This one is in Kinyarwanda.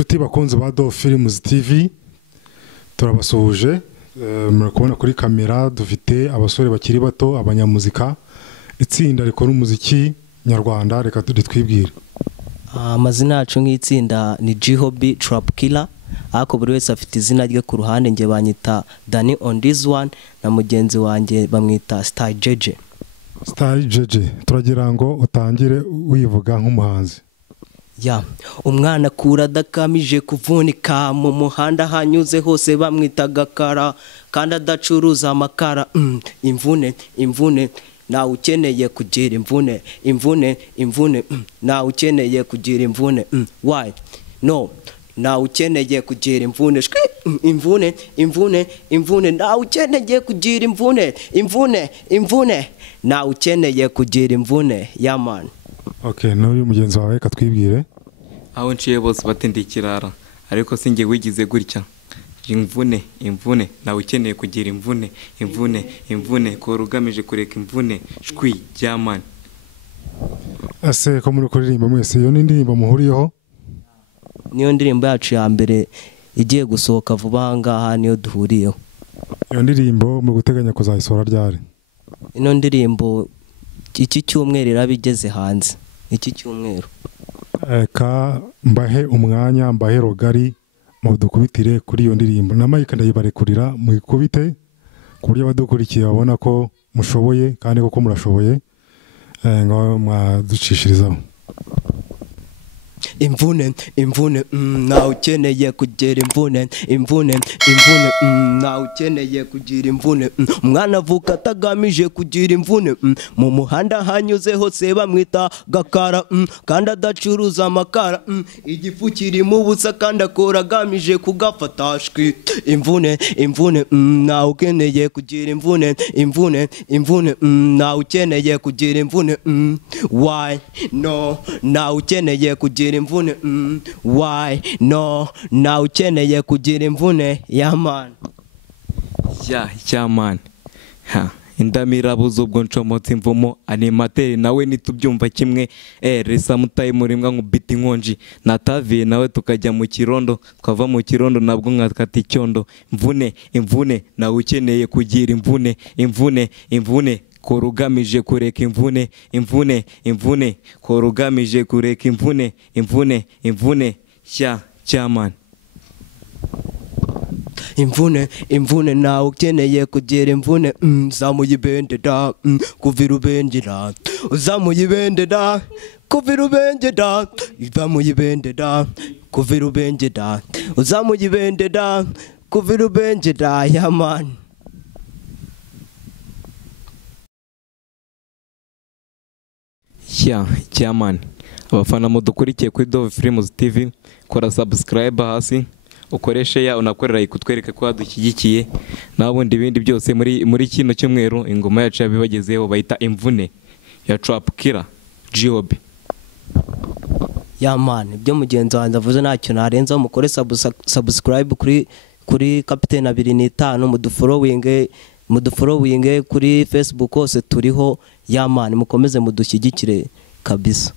Inshuti bakunze ba Do Films TV turabasuhuje, murakubona kuri kamera dufite abasore bakiri bato abanyamuzika itsinda rikora umuziki nyarwanda. Reka twibwire amazina yacu nk'itsinda ni G-Hobby Trap Killer, ariko buri wese afite izina rye ku ruhande. Nge banyita Danny on this one na mugenzi wanjye bamwita Style JJ. Style JJ, turagira ngo utangire wivuga nk'umuhanzi. Ya umwana kura adakamije kuvunika mu muhanda hanyuze hose bamwita Gakara kandi adacuruza amakara. Imvune nawe ukeneye kugira imvune nawe ukeneye kugira imvune. Why no nawe ukeneye kugira imvune imvune nawe ukeneye kugira imvune nawe ukeneye kugira imvune. Ya man. Okay, n'uyu mugenzi wawe katwibwire. Aho nciye bose batindi kirara, ariko singe wigize gutya. Imvune nawe ukeneye kugira imvune ko rugamije kureka imvune shwi jamani. Ase ko muri kuririmba mwese, iyo ni indirimbo muhuriyeho? Niyo ndirimbo yacu ya mbere igiye gusohoka vuba ngaha, niyo duhuriyeho. Iyo ndirimbo mu guteganya kuzayisohora ryari? Ino ndirimbo iki cyumweru irabigeze hanze. Iki cyumweru ka mbahe umwanya, mbahe rogari mu dukubitire kuri iyo ndirimbo. Na Mike ndayibarekurira mu ikubite ku buryo badukurikiye babona ko mushoboye kandi ko murashoboye, ngo mwaducishirizaho. Imvune nawe ukeneye kugira imvune nawe ukeneye kugira imvune. Umwana avuka atagamije kugira imvune, mu muhanda hanyuze hose bamwita Gakara kandi adacuruza amakara. Igifu kirimo ubusa kandi akora agamije kugafata shwi. Imvune nawe ukeneye kugira imvune nawe ukeneye kugira imvune. Why no nawe ukeneye kugira imvune. Why no nawe ukeneye kugira imvune. Ya man. Ya man. Indamira buzo ubwo ncomotse imvumo animateri nawe nitubyumva kimwe. Resa mutaye murimwa nkubita inkonji nataviye nawe tukajya mu kirondo, twava mu kirondo nabwo nkakata icyondo. Imvune nawe ukeneye kugira imvune ko rugamije kureka imvune ko rugamije kureka imvune man. Imvune nawe ukeneye kugira imvune. Zamuye ibendera kuvira ubengera, uzamuye ibendera kuvira ubengera, izamuye ibendera kuvira ubengera, uzamuye ibendera kuvira ubengera. Ya man. Man. Abafana mudukurikiye kuri Do Films TV, kora subscribe hasi, ukoreshe ya unakorera ikutwereka ko wadushyigikiye. Nabundi ibindi byose muri kino cyumweru ingoma yacu yabibagezeho bayita imvune ya Trap Killer G-Hobby. Ya man, ibyo mugenzi wanjye avuze ntacyo narenza. Mukore subscribe kuri Captain 25 mudufollowing kuri Facebook hose turiho. Ya man, mukomeze mudushyigikire kabisa.